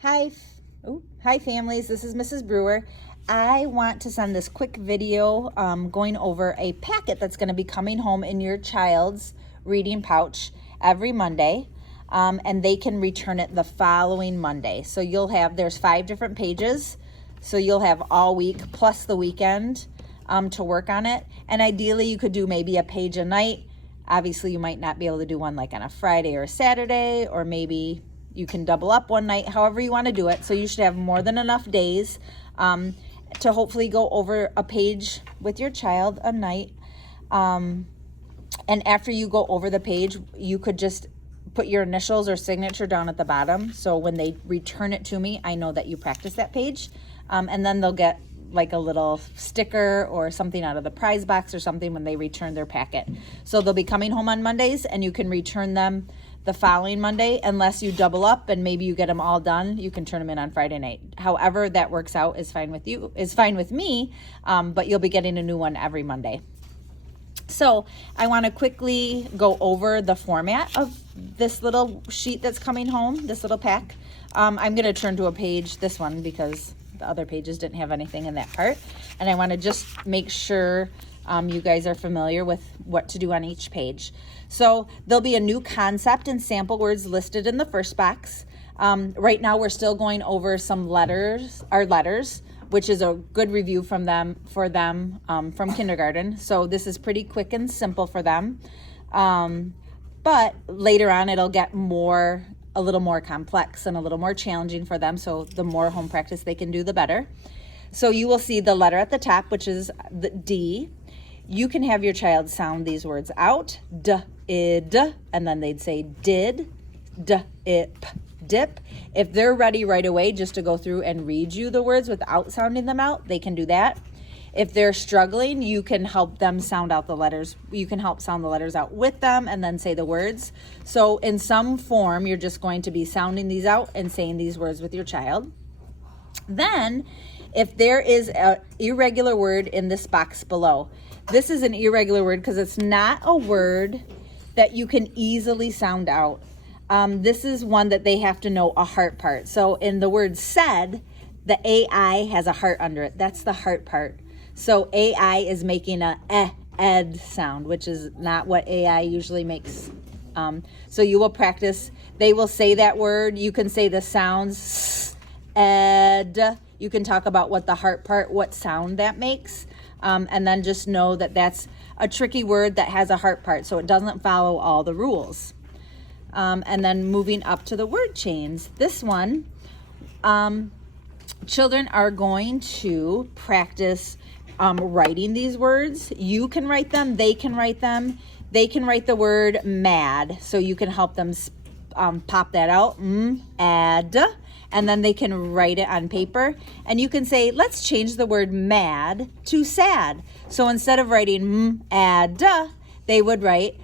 Hi families, this is Mrs. Brewer. I want to send this quick video going over a packet that's going to be coming home in your child's reading pouch every Monday, and they can return it the following Monday. So there's 5 different pages, so you'll have all week plus the weekend to work on it. And ideally you could do maybe a page a night. Obviously you might not be able to do one like on a Friday or a Saturday, or maybe you can double up one night, however you want to do it. So you should have more than enough days to hopefully go over a page with your child a night. And after you go over the page, you could just put your initials or signature down at the bottom. So when they return it to me, I know that you practiced that page. And then they'll get like a little sticker or something out of the prize box or something when they return their packet. So they'll be coming home on Mondays, and you can return them the following Monday, unless you double up and maybe you get them all done. You can turn them in on Friday night. However that works out is fine with you, is fine with me, but you'll be getting a new one every Monday. So I want to quickly go over the format of this little sheet that's coming home, this little pack. I'm going to turn to a page, this one, because the other pages didn't have anything in that part. And I want to just make sure you guys are familiar with what to do on each page. So there'll be a new concept and sample words listed in the first box. Right now we're still going over some letters, which is a good review from them from kindergarten. So this is pretty quick and simple for them. But later on it'll get a little more complex and a little more challenging for them. So the more home practice they can do, the better. So you will see the letter at the top, which is the D. You can have your child sound these words out, d-id, and then they'd say did, d-ip, dip. If they're ready right away just to go through and read you the words without sounding them out, they can do that. If they're struggling, you can help them sound out the letters. You can help sound the letters out with them and then say the words. So in some form, you're just going to be sounding these out and saying these words with your child. Then, if there is an irregular word in this box below, this is an irregular word because it's not a word that you can easily sound out. This is one that they have to know a heart part. So in the word said, the AI has a heart under it. That's the heart part. So AI is making a ed sound, which is not what AI usually makes. So you will practice. They will say that word. You can say the sounds, ed. You can talk about what the heart part, what sound that makes. And then just know that that's a tricky word that has a heart part, so it doesn't follow all the rules. And then moving up to the word chains. This one, children are going to practice writing these words. You can write them, they can write them. They can write the word mad, so you can help them pop that out, add, and then they can write it on paper. And you can say, let's change the word mad to sad. So instead of writing add, they would write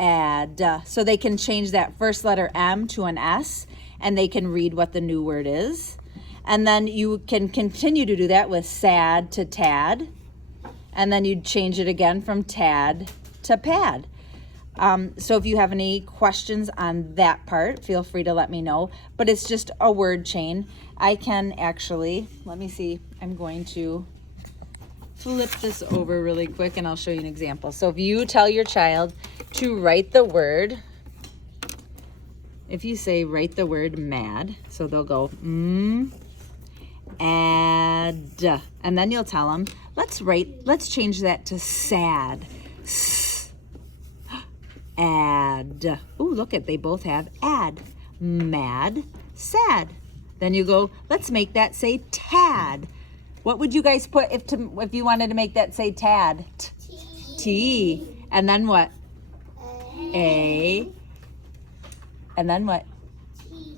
add. So they can change that first letter M to an S, and they can read what the new word is. And then you can continue to do that with sad to tad. And then you'd change it again from tad to pad. So if you have any questions on that part, feel free to let me know. But it's just a word chain. I can actually, let me see, I'm going to flip this over really quick and I'll show you an example. So if you tell your child to write the word, if you say write the word mad, so they'll go add, and then you'll tell them, let's change that to sad. Add. Ooh, look at, they both have add. Mad, sad. Then you go, let's make that say tad. What would you guys put if you wanted to make that say tad? T. And then what? A. And then what?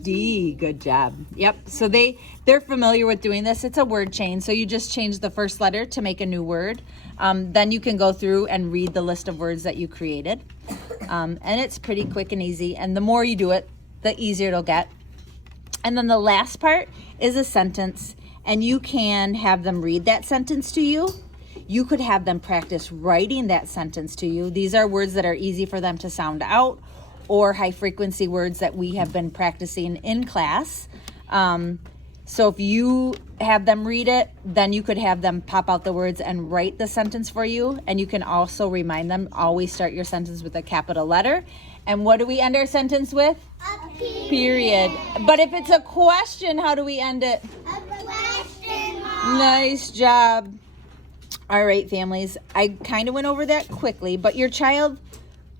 D. Good job. Yep. So they're familiar with doing this. It's a word chain. So you just change the first letter to make a new word. Then you can go through and read the list of words that you created. And it's pretty quick and easy. And the more you do it, the easier it'll get. And then the last part is a sentence. And you can have them read that sentence to you. You could have them practice writing that sentence to you. These are words that are easy for them to sound out, or high frequency words that we have been practicing in class. So if you have them read it, then you could have them pop out the words and write the sentence for you. And you can also remind them, always start your sentence with a capital letter. And what do we end our sentence with? A period. Period. But if it's a question, how do we end it? A question mark. Nice job. All right, families. I kind of went over that quickly, but your child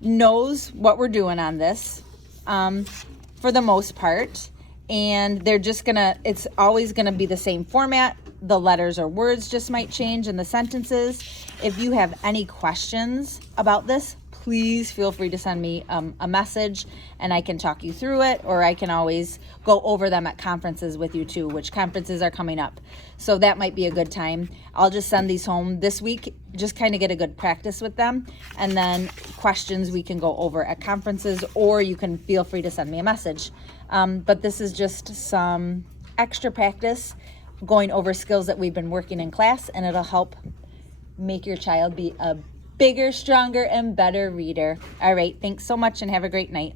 knows what we're doing on this for the most part. And they're just it's always gonna be the same format. The letters or words just might change in the sentences. If you have any questions about this, please feel free to send me a message and I can talk you through it, or I can always go over them at conferences with you too, which conferences are coming up. So that might be a good time. I'll just send these home this week, just kind of get a good practice with them. And then questions we can go over at conferences, or you can feel free to send me a message. But this is just some extra practice going over skills that we've been working in class, and it'll help make your child be a bigger, stronger, and better reader. All right, thanks so much and have a great night.